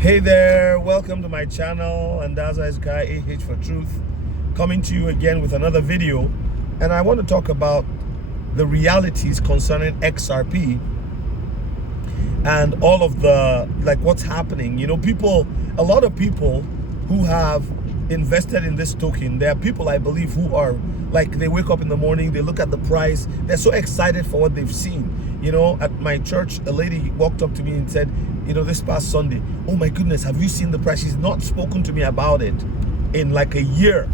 Hey there, welcome to my channel, and Daza is Guy AH for Truth, coming to you again with another video. And I want to talk about the realities concerning XRP and all of the, what's happening. You know, a lot of people who have invested in this token, there are people I believe who are they wake up in the morning, they look at the price, they're so excited for what they've seen. You know, at my church, a lady walked up to me and said, you know, this past Sunday, oh my goodness, have you seen the price? She's not spoken to me about it in like a year,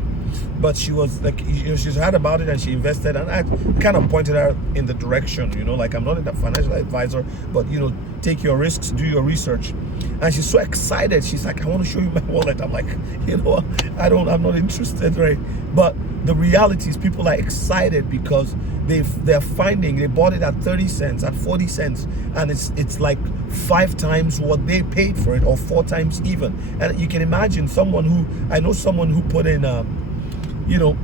but she was like, you know, she's heard about it and she invested, and I kind of pointed her in the direction, you know, like, I'm not a financial advisor, but, you know, take your risks, do your research. And she's so excited. She's like, I want to show you my wallet. I'm like, you know, I'm not interested, right? But the reality is people are excited because they're finding, they bought it at 30 cents, at 40 cents, and it's like 5 times what they paid for it, or 4 times even. And you can imagine I know someone who put in you know,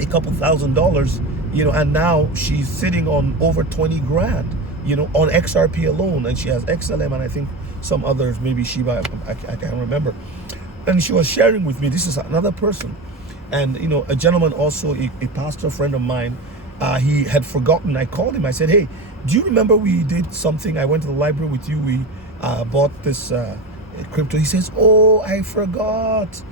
a couple $1,000s, you know, and now she's sitting on over 20 grand, you know, on XRP alone. And she has XLM and I think some others, maybe Shiba, I can't remember. And she was sharing with me, this is another person. And, you know, a gentleman also, a pastor friend of mine, he had forgotten. I called him. I said, hey, do you remember we did something? I went to the library with you. We bought this crypto. He says, oh, I forgot.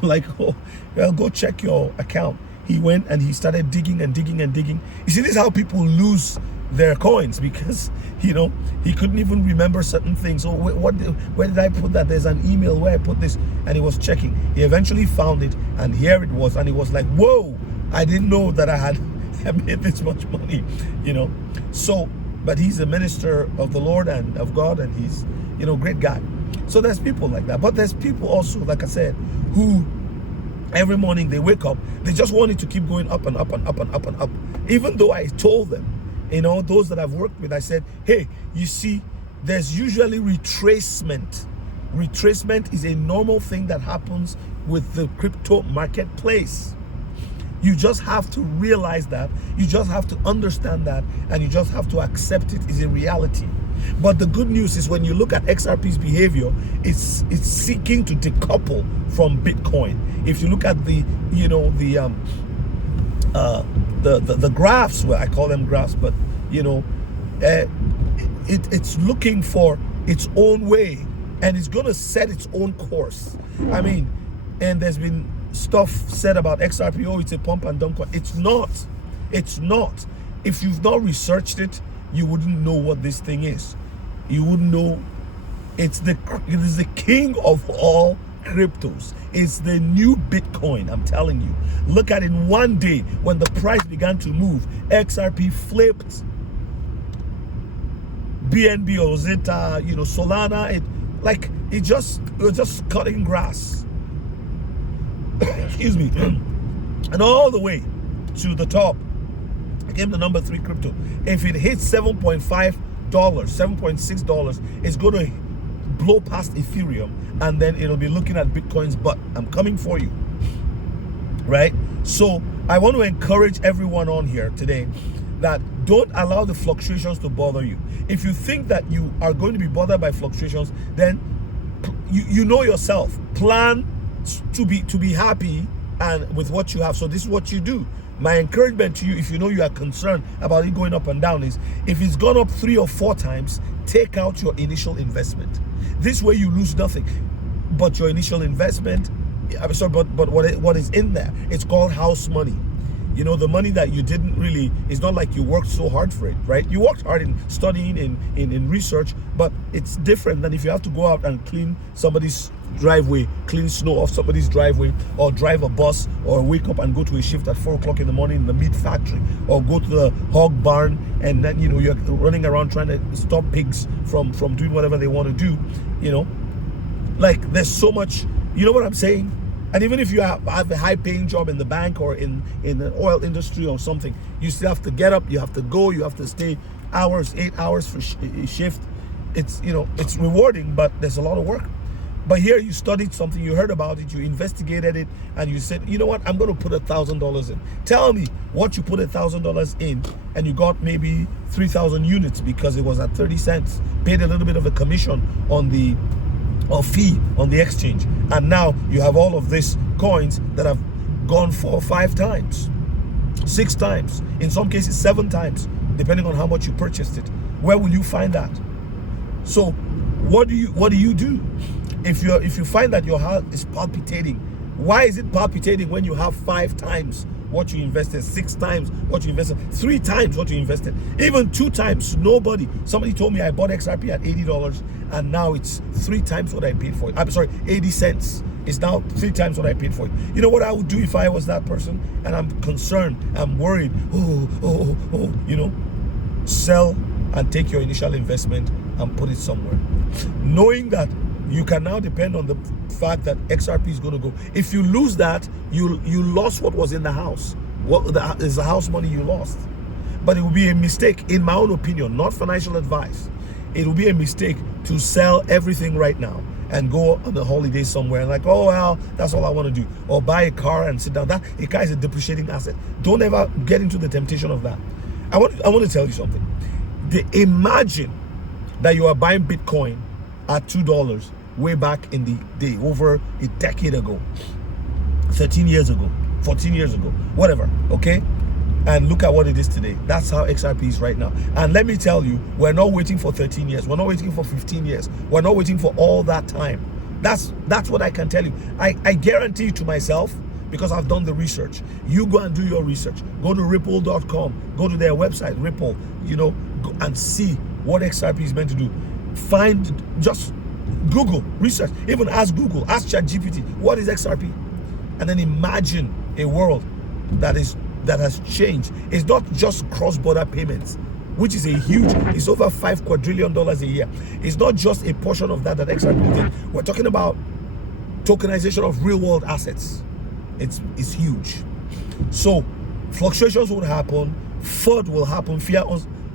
Like, oh, well, go check your account. He went and he started digging and digging and digging. You see, this is how people lose their coins, because, you know, he couldn't even remember certain things. Oh, where did I put that? There's an email where I put this, and he was checking. He eventually found it, and here it was, and he was like, whoa, I didn't know that I made this much money, you know. So, but he's a minister of the Lord and of God, and he's, you know, great guy. So there's people like that. But there's people also, like I said, who every morning they wake up, they just want it to keep going up and up and up and up and up. Even though I told them, you know, those that I've worked with, I said, hey, you see, there's usually retracement. Retracement is a normal thing that happens with the crypto marketplace. You just have to realize that, you just have to understand that, and you just have to accept it is a reality. But the good news is, when you look at XRP's behavior, it's seeking to decouple from Bitcoin. If you look at the, you know, the graphs, well, I call them graphs, but, you know, it's looking for its own way, and it's going to set its own course. I mean, and there's been stuff said about XRP, oh, it's a pump and dump coin. It's not. It's not. If you've not researched it, you wouldn't know what this thing is. You wouldn't know. It is the king of all cryptos. It's the new Bitcoin, I'm telling you. Look at it, one day when the price began to move, XRP flipped. BNB or Zeta, you know, Solana, it was just cutting grass. Excuse me. And all the way to the top came the number 3 crypto. If it hits $7.5, $7.6, it's going to blow past Ethereum, and then it'll be looking at Bitcoin's butt. I'm coming for you, right? So I want to encourage everyone on here today that don't allow the fluctuations to bother you. If you think that you are going to be bothered by fluctuations, then you know yourself. Plan to be happy and with what you have. So this is what you do. My encouragement to you, if you know you are concerned about it going up and down, is if it's gone up 3 or 4 times, take out your initial investment. This way you lose nothing but your initial investment. I'm sorry, but what is in there? It's called house money. You know, the money that you didn't really, it's not like you worked so hard for it, right? You worked hard in studying, in research, but it's different than if you have to go out and clean somebody's driveway, clean snow off somebody's driveway, or drive a bus, or wake up and go to a shift at 4 o'clock in the morning in the meat factory, or go to the hog barn, and then, you know, you're running around trying to stop pigs from doing whatever they want to do. You know, like, there's so much, you know what I'm saying? And even if you have a high-paying job in the bank or in the oil industry or something, you still have to get up, you have to go, you have to stay hours, 8 hours for shift. It's, you know, it's rewarding, but there's a lot of work. But here you studied something, you heard about it, you investigated it, and you said, you know what, I'm going to put $1,000 in. Tell me what you put $1,000 in, and you got maybe 3,000 units because it was at 30 cents. Paid a little bit of a commission on the or fee on the exchange, and now you have all of these coins that have gone 4 or 5 times, 6 times, in some cases 7 times, depending on how much you purchased it. Where will you find that? So what do you do if you find that your heart is palpitating? Why is it palpitating when you have 5 times what you invested, 6 times what you invested, 3 times what you invested, even 2 times? Somebody told me I bought XRP at $80 and now it's 3 times what I paid for it. I'm sorry, 80 cents. It's now 3 times what I paid for it. You know what I would do if I was that person and I'm concerned, I'm worried, sell and take your initial investment and put it somewhere, knowing that you can now depend on the fact that XRP is going to go. If you lose that, you lost what was in the house. What is the house money you lost? But it would be a mistake, in my own opinion, not financial advice. It would be a mistake to sell everything right now and go on a holiday somewhere and like, oh well, that's all I want to do, or buy a car and sit down. That a car is a depreciating asset. Don't ever get into the temptation of that. I want to tell you something. Imagine that you are buying Bitcoin at $2 way back in the day, over a decade ago, 13 years ago, 14 years ago, whatever, okay? And look at what it is today. That's how XRP is right now. And let me tell you, we're not waiting for 13 years. We're not waiting for 15 years. We're not waiting for all that time. That's what I can tell you. I guarantee to myself, because I've done the research. You go and do your research. Go to ripple.com. Go to their website, Ripple, go and see what XRP is meant to do. Just Google, research, even ask Google, ask ChatGPT, what is XRP? And then imagine a world that has changed. It's not just cross-border payments, which is it's over $5 quadrillion a year. It's not just a portion of that XRP did. We're talking about tokenization of real-world assets. It's huge. So fluctuations will happen, FUD will happen, fear,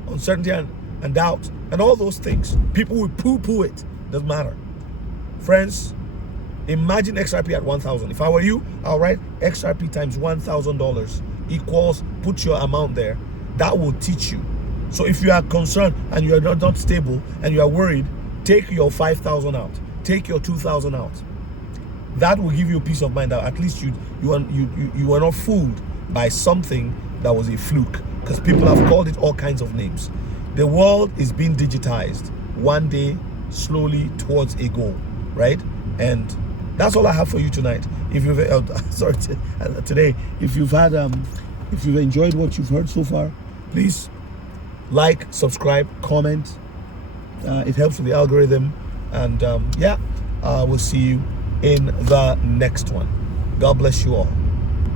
uncertainty, and doubt, and all those things. People will poo-poo it. Doesn't matter. Friends, imagine XRP at 1,000. If I were you, I'll write XRP times $1,000 equals, put your amount there. That will teach you. So if you are concerned and you are not stable and you are worried, take your 5,000 out. Take your 2,000 out. That will give you peace of mind that at least you are not fooled by something that was a fluke, because people have called it all kinds of names. The world is being digitized one day, slowly, towards a goal, right? And that's all I have for you tonight. If you've today, if you've enjoyed what you've heard so far, please like, subscribe, comment. It helps with the algorithm. And we'll see you in the next one. God bless you all.